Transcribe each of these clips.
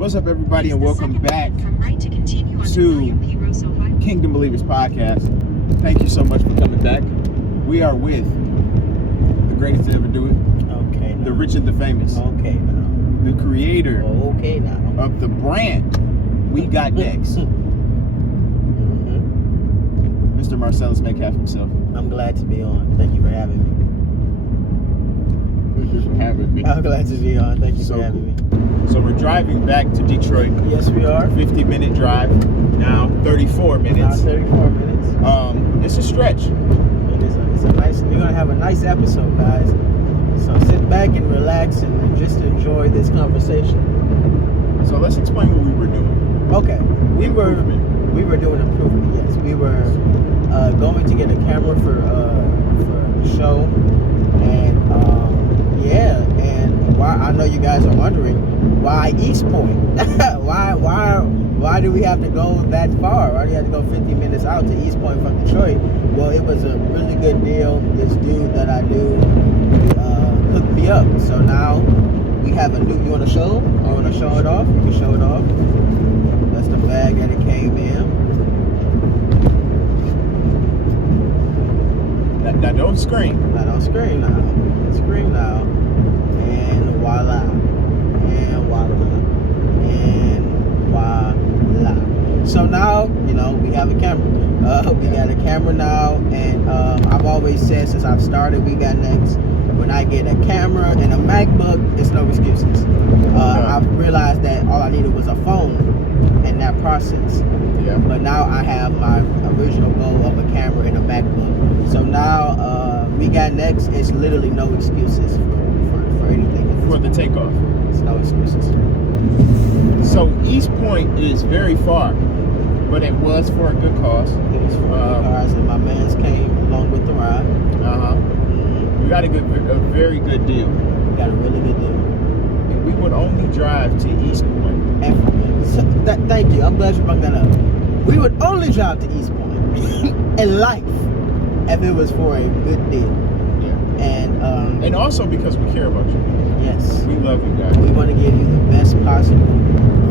What's up, everybody, and welcome back to Kingdom Believers Podcast. Thank you so much for coming back. We are with the greatest to ever do it. Okay. The rich and the famous. Okay now. The creator Okay now. of the brand We Got Next. Mr. Marcellus Metcalf himself. I'm glad to be on. Thank you for having me. Thank you for having me. I'm glad to be on. Thank you for having me. So we're driving back to Detroit. Yes, we are. 50-minute drive. Now 34 minutes. Now 34 minutes. It's a stretch. It's a nice. We're gonna have a nice episode, guys. So sit back and relax and just enjoy this conversation. So let's explain what we were doing. Okay. We were doing improvement. Yes, we were going to get a camera for the show, and and why I know you guys are wondering why East Point. why do we have to go that far? Why do you have to go 50 minutes out to East Point from Detroit? Well, it was a really good deal. This dude that I knew hooked me up. So now we have a new. You want to show? You want to show it off? You can show it off. That's the bag that it came in. Now don't scream. Now don't scream now. Scream now. And voila. And voila. And voila. So now, we have a camera. We got a camera now, and I've always said since I've started We Got Next, when I get a camera and a MacBook, it's no excuses. I've realized that all I needed was a phone in that process. Yeah. But now I have my original goal of a camera and a MacBook. So now We Got Next, it's literally no excuses for anything. For the takeoff. It's no excuses. So East Point is very far, but it was for a good cause. It was for cars, and my mans came along with the ride. We got a very good deal. We got a really good deal. And we would only drive to East Point. And so, thank you. I'm glad you brought that up. We would only drive to East Point in life if it was for a good deal. Yeah. And also because we care about you. Yes. We love you guys. We want to give you the best possible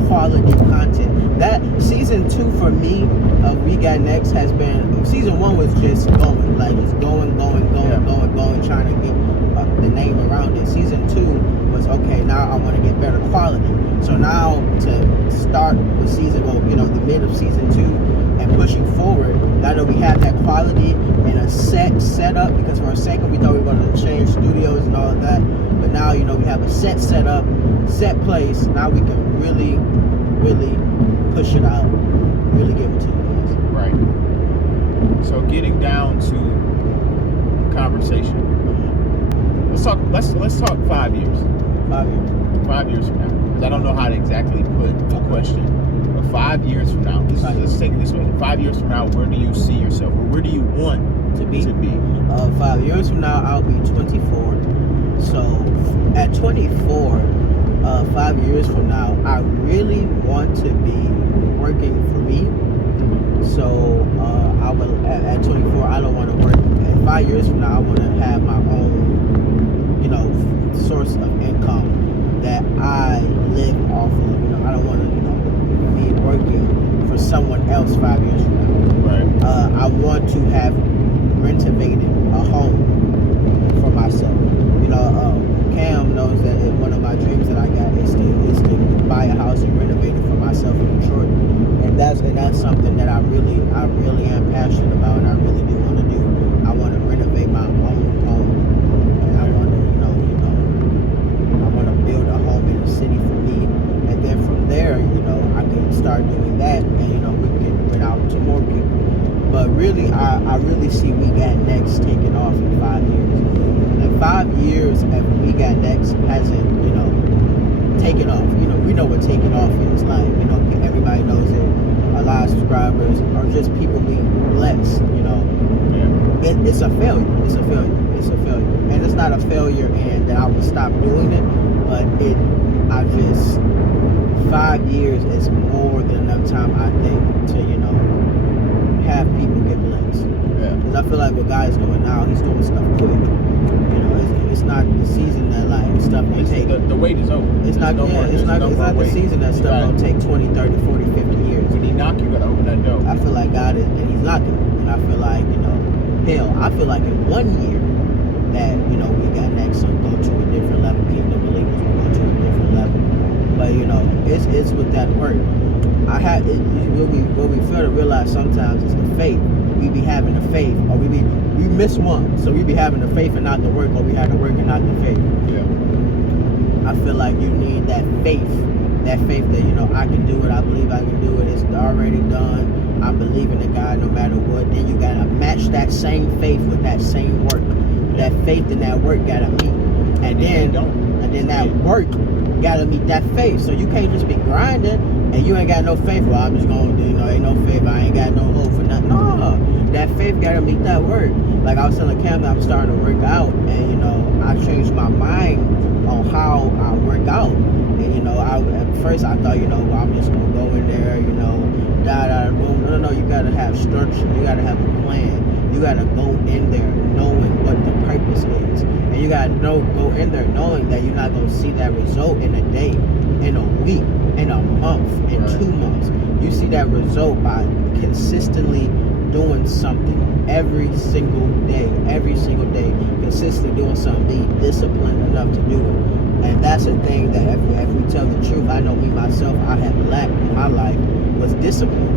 quality content. That season 2 for me of We Got Next has been. Season 1 was just going, like it's going, trying to get the name around it. Season 2 was okay. Now I want to get better quality. So now to start with season, the mid of season 2 and pushing forward. Now that we have that quality and a set up, because for a second we thought we were going to change studios and all of that. But now, we have a set up, set place. Now we can really, really push it out, really give it to you guys. Right. So getting down to conversation. Let's talk 5 years. 5 years. 5 years from now. Because I don't know how to exactly put the question. But 5 years from now, let's take it this way. 5 years from now, where do you see yourself? Or where do you want to be? 5 years from now, I'll be 24. So at 24, 5 years from now, I really want to be working for me. So I will at 24, I don't want to work. And 5 years from now, I want to have my own, source of income that I live off of. I don't want to, be working for someone else 5 years from now. Right. I want to have renovated a home for myself. Cam knows that one of my dreams that I got is to buy a house and renovate it for myself in Detroit, and that's something that I really am passionate about, and I really do want to do. I want to renovate my own home, and I want to build a home in the city for me, and then from there, I can start doing that, and we can rent out to more people. But really, I really see We Got Next taking off in 5 years. In 5 years, if We Got Next hasn't, taken off, we know what taking off is like. Everybody knows it. A lot of subscribers or just people being blessed. It's a failure. It's a failure. And it's not a failure in that I would stop doing it, but 5 years is more than enough time, I think, to have people get blessed. Yeah. Because I feel like what God is doing now, he's doing stuff quick. You know, it's not the season that like stuff gonna take. The wait is over. It's not the season that stuff gonna take 20, 30, 40, 50 years. When he knock, you gotta open that door. I feel like God is, and he's knocking. And I feel like, you know, hell, I feel like in 1 year that, you know, we got next to go to a different level. Kingdom believers will go to a different level. But, you know, it's with that work. What we fail to realize sometimes is the faith. We be having the faith, or we miss one. So we be having the faith and not the work, or we have the work and not the faith. Yeah. I feel like you need that faith. That faith that, you know, I can do it. I believe I can do it. It's already done. I believe in the God no matter what. Then you gotta match that same faith with that same work. That faith and that work gotta meet. And then that work gotta meet that faith. So you can't just be grinding and you ain't got no faith. Well, I'm just going to, you know, ain't no faith. I ain't got no hope for nothing. No, that faith gotta meet that work. Like I was telling Cam, I'm starting to work out, and you know, I changed my mind on how I work out. And you know, at first I thought, you know, well, I'm just gonna go in there, you know, boom. No, you gotta have structure. You gotta have a plan. You gotta go in there knowing what the purpose is, and you gotta go in there knowing that you're not gonna see that result in a day, in a week, in a month, in 2 months. You see that result by consistently doing something every single day, consistently doing something, be disciplined enough to do it. And that's a thing that if we tell the truth, I know me myself, I have lacked in my life was discipline.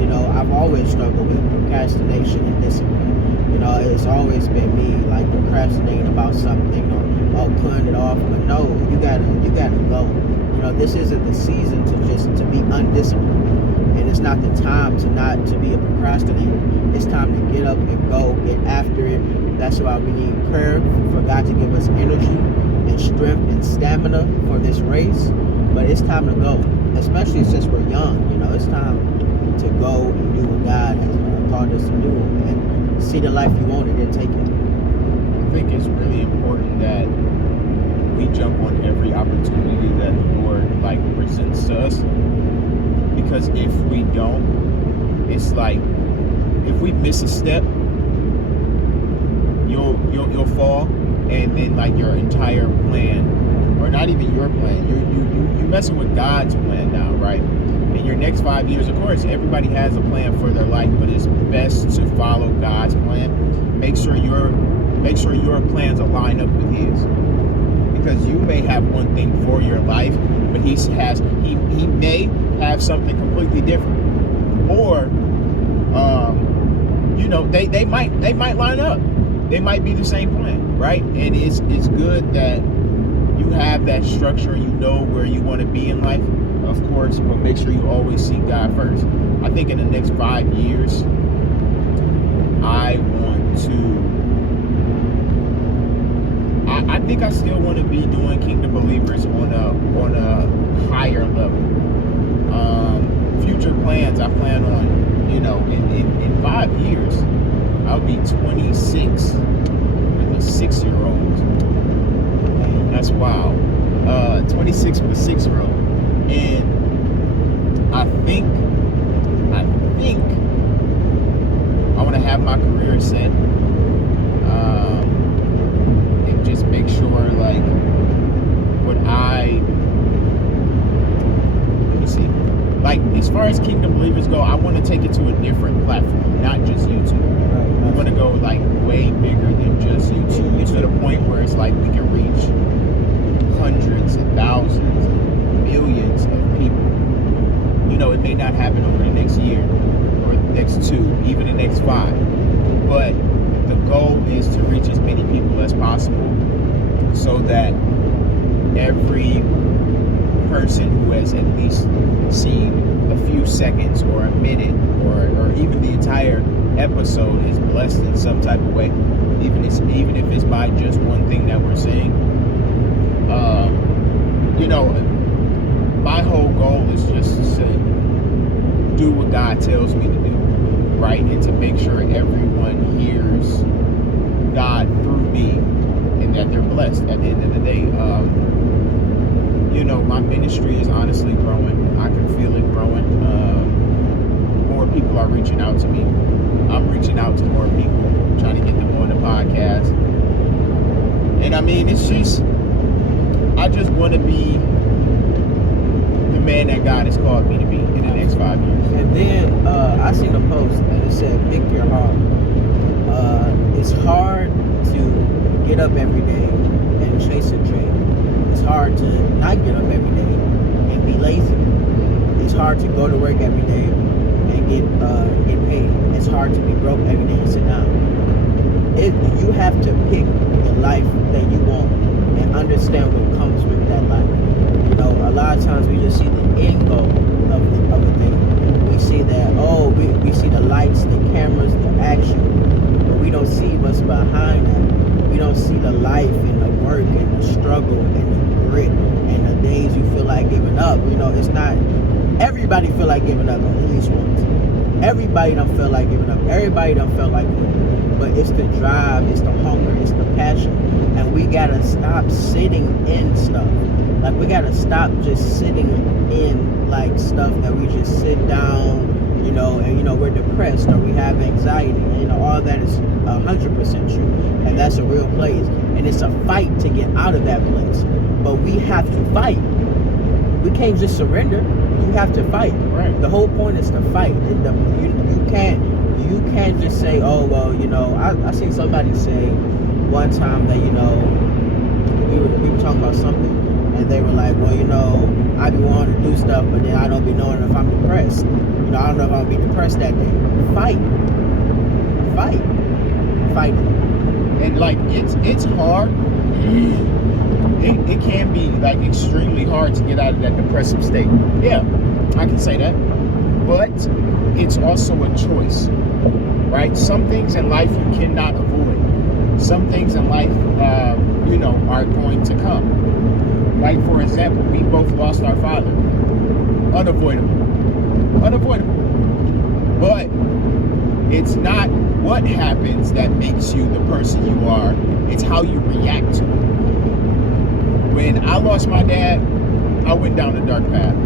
You know, I've always struggled with procrastination and discipline. You know, it's always been me like procrastinating about something or putting it off. But no, you gotta go. You know, this isn't the season to be undisciplined, and it's not the time to be a procrastinator. It's time to get up and go, get after it. That's why we need prayer for God to give us energy and strength and stamina for this race. But it's time to go, especially since we're young. You know, it's time to go and do what God has called us to do and see the life you want and then take it. I think it's really important that we jump on every opportunity that the Lord like presents to us, because if we don't, it's like if we miss a step, you'll fall, and then like your entire plan, or not even your plan, you're messing with God's plan now, right? In your next 5 years, of course, everybody has a plan for their life, but it's best to follow God's plan. Make sure your plans align up with His, because you may have one thing for your life, but He may have something completely different, or you know, they might line up. They might be the same plan, right? And it's good that you have that structure. You know where you want to be in life, of course, but make sure you always seek God first. I think in the next 5 years, I think I still want to be doing Kingdom Believers on a higher level. Future plans, I plan on, you know, in 5 years, I'll be 26 with a 6-year-old. That's wild. 26 with a 6-year-old. And I think I want to have my career set, and just make sure like like as far as Kingdom Believers go, I want to take it to a different platform, not just YouTube. I want to go like way bigger than just YouTube. It's to the point where it's like we can reach hundreds and thousands and millions of people. You know, it may not happen over the next year or the next 2, even the next 5. But the goal is to reach as many people as possible, so that every person who has at least seen a few seconds or a minute or even the entire episode is blessed in some type of way, even if it's by just one thing that we're saying. You know, my whole goal is just to do what God tells me to do, right? And to make sure everyone hears God through me, and that they're blessed at the end of the day. You know, my ministry is honestly growing. I can feel it growing. More people people are reaching out to me. I'm reaching out to more people, trying to get them on the podcast. And I mean, it's just, I just want to be the man that God has called me to be in the next 5 years. And then I seen a post and it said, pick your heart. It's hard to get up every day and chase a dream. It's hard to not get up every day and be lazy. It's hard to go to work every day and get paid. It's hard to be broke every day and sit down. You have to pick the life that you want and understand what comes with that life. You know, a lot of times we just see the end goal of a thing. We see that, we see the lights, the cameras, the action, but we don't see what's behind that. We don't see the life and the work and the struggle and the grit and the days you feel like giving up. You know, it's not, everybody feel like giving up at least once. Everybody don't feel like giving up. Everybody don't feel like quitting. But it's the drive, it's the hunger, it's the passion. And we gotta stop sitting in stuff. Like, we gotta stop just sitting in like stuff that we just sit down, you know, and you know, we're depressed or we have anxiety. And, you know, all that is 100% true. And that's a real place. And it's a fight to get out of that place. But we have to fight. We can't just surrender. You have to fight. Right. The whole point is to fight. You can't just say, oh well, you know. I seen somebody say one time that, you know, we were talking about something, and they were like, well, you know, I be wanting to do stuff, but then I don't be knowing if I'm depressed. You know, I don't know if I'm gonna be depressed that day. Fight. And like, it's hard. It can be like extremely hard to get out of that depressive state. Yeah, I can say that. But it's also a choice, right? Some things in life you cannot avoid. Some things in life, you know, are going to come. Like, for example, we both lost our father. Unavoidable. But it's not what happens that makes you the person you are. It's how you react to it. When I lost my dad, I went down a dark path.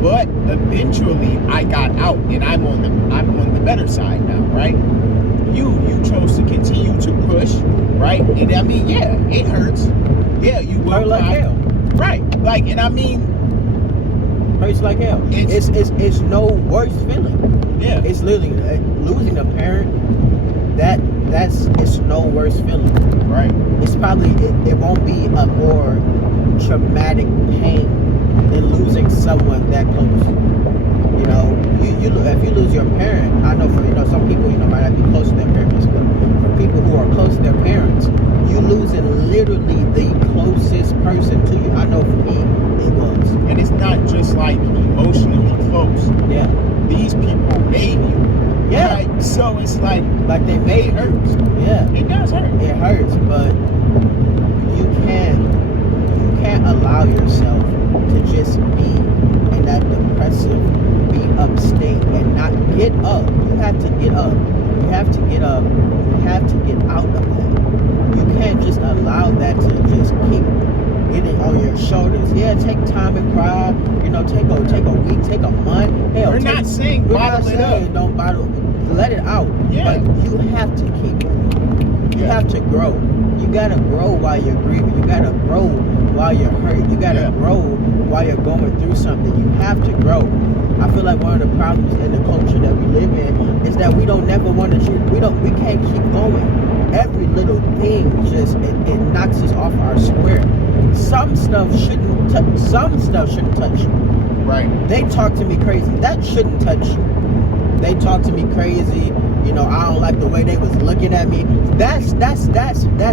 But eventually I got out, and I'm on the better side now, right? You chose to continue to push, right? And I mean, yeah, it hurts. Yeah, you will hurt like hell. Right. Like, and I mean, hurts like hell. It's no worse feeling. Yeah. It's literally losing a parent. It's no worse feeling. Right. It's probably it won't be a more traumatic pain than losing someone that close. You know, if you lose your parent, I know for, you know, some people, you know, might not be close to their parents, but for people who are close to their parents, you losing literally the closest person to you. I know for me, it was. And it's not just like emotionally close. Yeah. These people made you. Yeah. Right? So it's like they made it hurts. Yeah. It does hurt. It hurts, but you can't allow yourself to just be in that depressive, beat up state and not get up. You have to get up. You have to get up. You have to get out of that. You can't just allow that to just keep getting on your shoulders. Yeah, take time and cry. You know, take a week, take a month. Hell, we're not saying bottle it up. Don't bottle. Let it out. Yeah. But you have to keep it. You have to grow. You gotta grow while you're grieving. You gotta grow while you're hurt. You gotta grow while you're going through something. You have to grow. I feel like one of the problems in the culture that we live in is that we don't never want to. We can't keep going. Every little thing just it knocks us off our square. Some stuff shouldn't touch you. Right. They talk to me crazy. That shouldn't touch you. They talk to me crazy. You know, I don't like the way they was looking at me. That's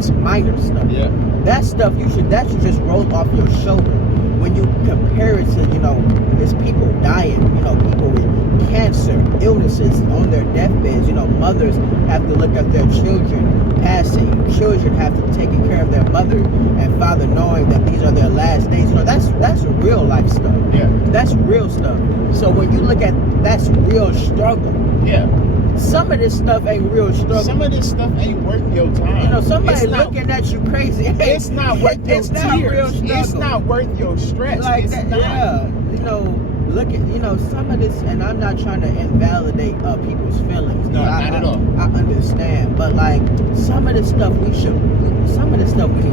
minor stuff. Yeah. That stuff that should just roll off your shoulder. When you compare it to, you know, there's people dying, you know, people with cancer, illnesses on their deathbeds, you know, mothers have to look at their children passing, children have to take care of their mother and father knowing that these are their last days. You know, that's real life stuff. Yeah. That's real stuff. So when you look at that's real struggle. Yeah. Some of this stuff ain't real struggle. Some of this stuff ain't worth your time. You know, somebody looking at you crazy. It's not worth your it's tears. not real struggle. It's not worth your stress. Like it's that, not. yeah. You know, look at, some of this, and I'm not trying to invalidate people's feelings. No, not at all. I understand, but like some of the stuff we need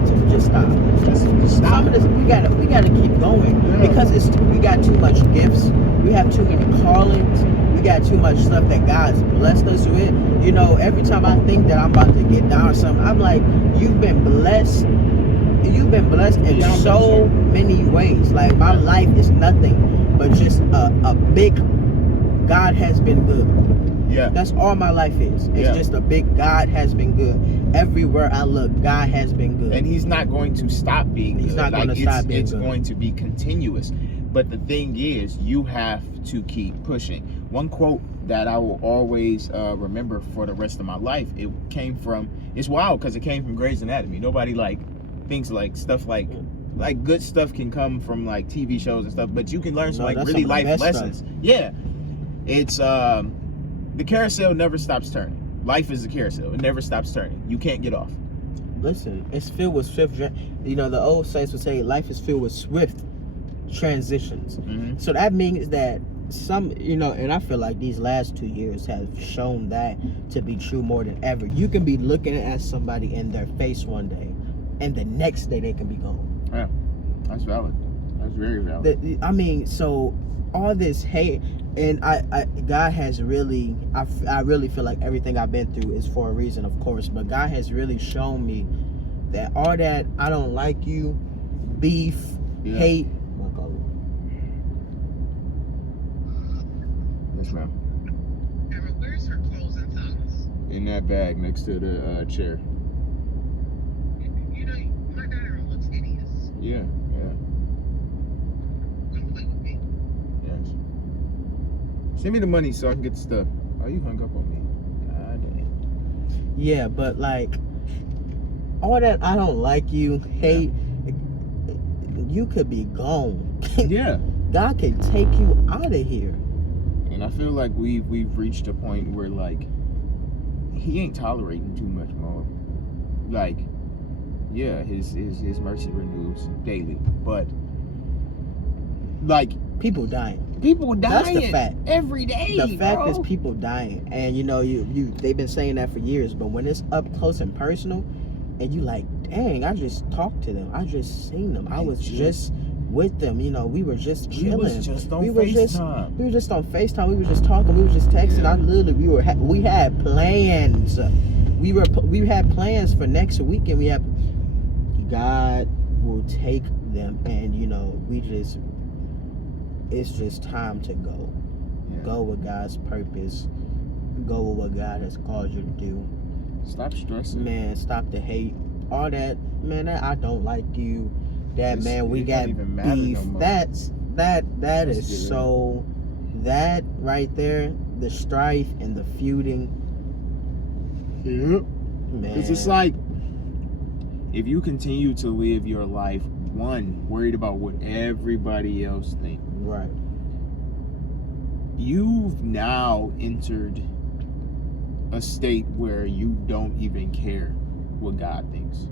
to just stop. Just stop. Some of this we gotta keep going because we got too much gifts. We have too many callings. We got too much stuff that God's blessed us with. Every time I think that I'm about to get down or something, I'm like, you've been blessed. You've been blessed in so many ways. Like my life is nothing but just a big God has been good. Yeah. That's all my life is. It's just a big God has been good. Everywhere I look, God has been good. And he's not going to stop being good. He's not going to stop being good. It's going to be continuous. But the thing is, you have to keep pushing. One quote that I will always remember for the rest of my life, it's wild because it came from Grey's Anatomy. Nobody thinks stuff like good stuff can come from TV shows and stuff, but you can learn some really life lessons. Stuff. Yeah. It's the carousel never stops turning. Life is a carousel. It never stops turning. You can't get off. Listen, it's filled with swift, the old saints would say life is filled with swift transitions. Mm-hmm. So that means that some, and I feel like these last 2 years have shown that to be true more than ever. You can be looking at somebody in their face one day, and the next day they can be gone. Yeah, that's valid. That's very valid. So all this hate, and God has really, I really feel like everything I've been through is for a reason, of course, but God has really shown me that all that I don't like you, beef, hate. Yes, ma'am. Emma, where's her clothes and towels? In that bag next to the chair. My dining room looks hideous. Yeah. Don't play with me. Yes. Send me the money so I can get the stuff. Oh, you hung up on me. God dang. Yeah, but all that I don't like you, hate, you could be gone. Yeah. God can take you out of here. And I feel like we've reached a point where he ain't tolerating too much more. His mercy renews daily, but people dying. That's the fact. Every day. The fact is people dying, and they've been saying that for years. But when it's up close and personal, and you dang, I just talked to them. I just seen them. I was just with them. We were just chilling. We was just on FaceTime. We were just on FaceTime. We were just talking. We were just texting. Yeah. We had plans. We had plans for next week, and God will take them, and it's just time to go. Yeah. Go with God's purpose. Go with what God has called you to do. Stop stressing. Man, stop the hate. All that, man, that I don't like you. That, man, we got beef. No, that is so, that right there, the strife and the feuding. Yep. Man. It's just if you continue to live your life, worried about what everybody else thinks. Right. You've now entered a state where you don't even care what God thinks.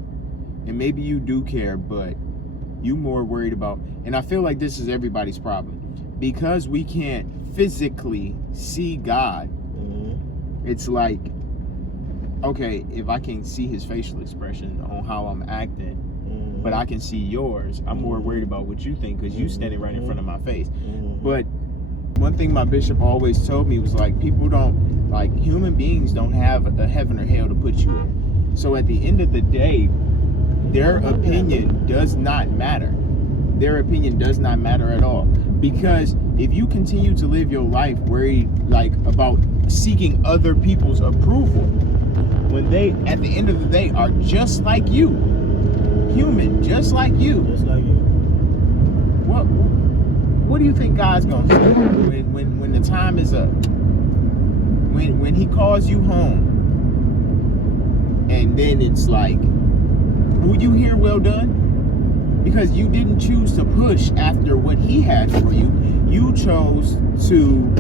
And maybe you do care, but you more worried about, and I feel like this is everybody's problem, because we can't physically see God. Mm-hmm. It's okay, if I can see his facial expression on how I'm acting, mm-hmm. but I can see yours, I'm more worried about what you think because you standing right in front of my face. Mm-hmm. But one thing my bishop always told me was people don't, human beings don't have a heaven or hell to put you in. So at the end of the day, their opinion does not matter. Their opinion does not matter at all. Because if you continue to live your life worried about seeking other people's approval, when they at the end of the day are just like you, human, just like you. What do you think God's gonna say when the time is up? When he calls you home, and then it's will you hear well done? Because you didn't choose to push after what he had for you. You chose to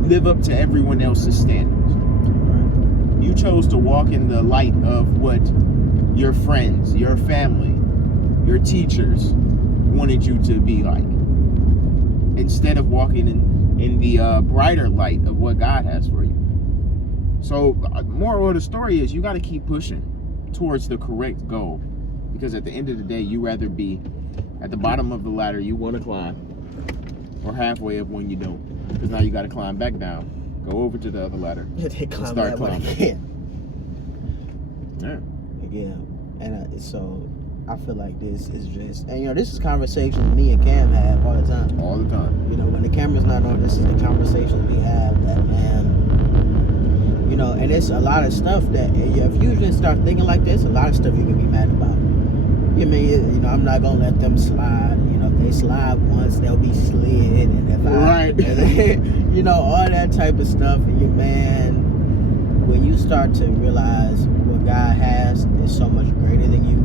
live up to everyone else's standards. You chose to walk in the light of what your friends, your family, your teachers wanted you to be like. instead of walking in the brighter light of what God has for you. So, moral of the story is you got to keep pushing towards the correct goal, because at the end of the day, you rather be at the bottom of the ladder you want to climb, or halfway up when you don't, because now you got to climb back down, go over to the other ladder, They and climb start that way climbing. again. Yeah. Yeah, and so I feel like this is just, and this is conversations me and Cam have all the time. All the time. When the camera's not on, this is the conversation we have. That man, and it's a lot of stuff that if you just start thinking like this, a lot of stuff you can be mad about. I'm not gonna let them slide. If they slide once, they'll be slid, and if all that type of stuff. When you start to realize what God has is so much greater than you,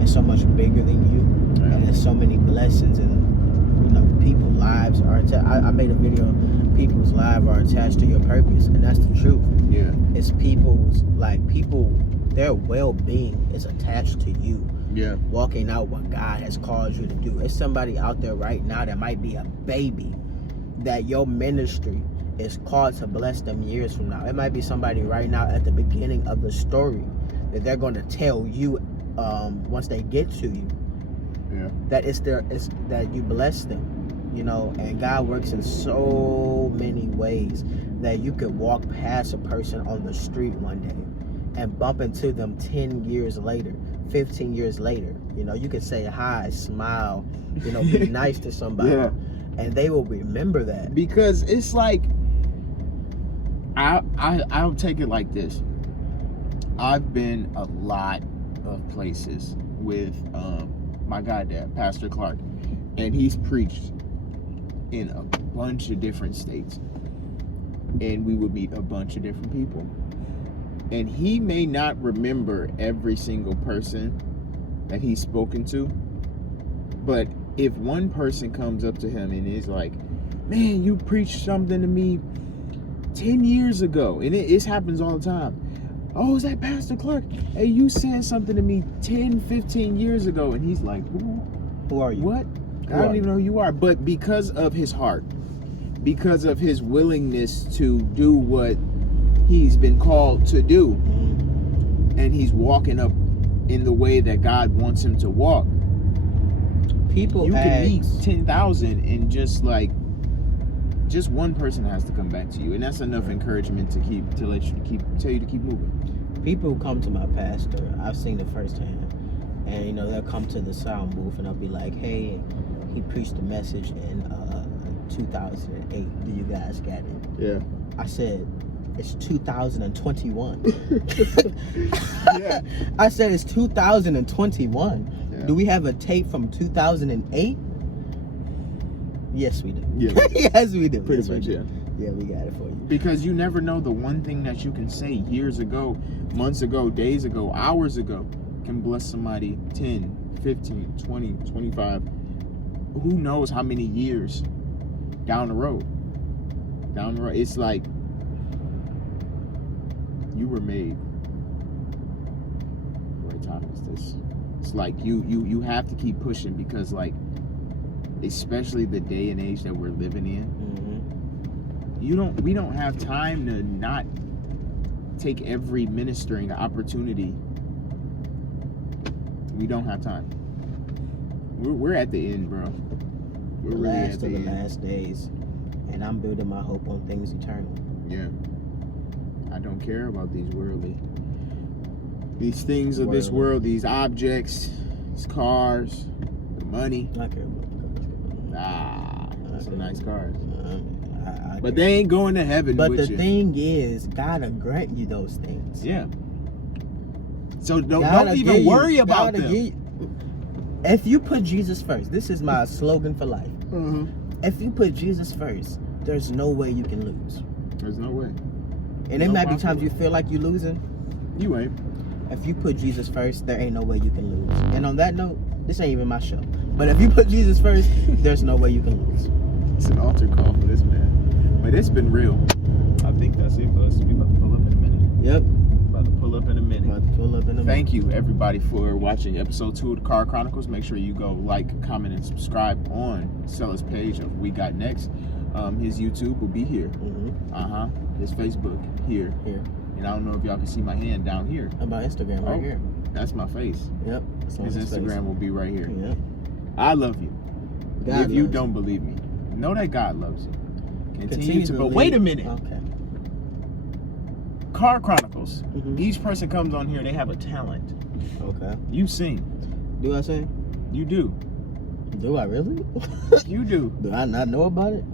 and so much bigger than you, and there's so many blessings, and people's lives are. I made a video. People's lives are attached to your purpose, and that's the truth. Yeah. It's their well-being is attached to you. Yeah. Walking out what God has called you to do. It's somebody out there right now that might be a baby, that your ministry is called to bless them years from now. It might be somebody right now at the beginning of the story that they're going to tell you once they get to you. Yeah. That it's that you bless them, and God works in so many ways that you could walk past a person on the street one day and bump into them 10 years later, 15 years later. You could say hi, smile, be nice to somebody, and they will remember that. Because it's like, I'll take it like this. I've been a lot of places with my goddad, Pastor Clark, and he's preached in a bunch of different states, and we would meet a bunch of different people, and he may not remember every single person that he's spoken to, but if one person comes up to him and is like, man, you preached something to me 10 years ago, and it happens all the time. Oh, is that Pastor Clark? Hey, you said something to me 10, 15 years ago. And he's like, who are you? What? I don't even know who you are. But because of his heart, because of his willingness to do what he's been called to do, and he's walking up in the way that God wants him to walk, you can meet 10,000 and just one person has to come back to you, and that's enough encouragement to tell you to keep moving. People who come to my pastor, I've seen it firsthand, and they'll come to the sound booth and they'll be like, hey, he preached a message in 2008. Do you guys get it? Yeah. I said, it's 2021. Yeah. I said it's 2021. Yeah. Do we have a tape from 2008? Yes, we do. Yeah. Yes, we do. Pretty Yes, we much, do. yeah. Yeah, we got it for you. Because you never know, the one thing that you can say years ago, months ago, days ago, hours ago, can bless somebody 10, 15, 20, 25, who knows how many years down the road. It's like you were made for a time as this. It's like you have to keep pushing, because especially the day and age that we're living in, we don't have time to not take every ministering opportunity. We don't have time. We're at the end, bro. We're The really last at the of the end. last days, and I'm building my hope on things eternal. Yeah. I don't care about these things of this world, these objects, these cars, the money. I care about That's some nice cars. I But care. they ain't going to heaven But with the you. thing is, God will grant you those things. Yeah. So don't God'll even give you- worry about God'll them. give you- if you put Jesus first, this is my slogan for life. If you put Jesus first, there's no way you can lose. There's no way. And it No might be possible. times you feel like you're losing. You ain't. If you put Jesus first, there ain't no way you can lose. And on that note, this ain't even my show. But if you put Jesus first, there's no way you can lose. It's an altar call for this man. But it's been real. I think that's it for us. We about to pull up in a minute. Yep. About to pull up in a minute. About to pull up in a minute. Thank you, everybody, for watching episode 2 of the Car Chronicles. Make sure you go like, comment, and subscribe on Cellus' page of We Got Next. His YouTube will be here. Mm-hmm. His Facebook here. Here. And I don't know if y'all can see my hand down here. About Instagram right here. That's my face. Yep. It's on His Instagram face. will be right here. Yep. I love you. God If you loves don't believe me, know that God loves you. Continue to. But believe- wait a minute. Okay. Car Chronicles. Mhm. Each person comes on here. They have a talent. Okay. You sing. Do I sing? You do. Do I really? You do. Do I not know about it?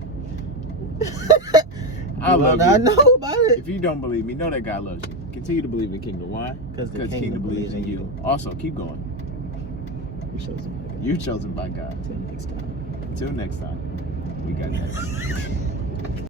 I Do love I you. not know about it? If you don't believe me, know that God loves you. Continue to believe in the kingdom. Why? Because the Because kingdom believes in you. Also, keep going. You chosen by God. You're chosen by God. Till next time. Until next time, we got next.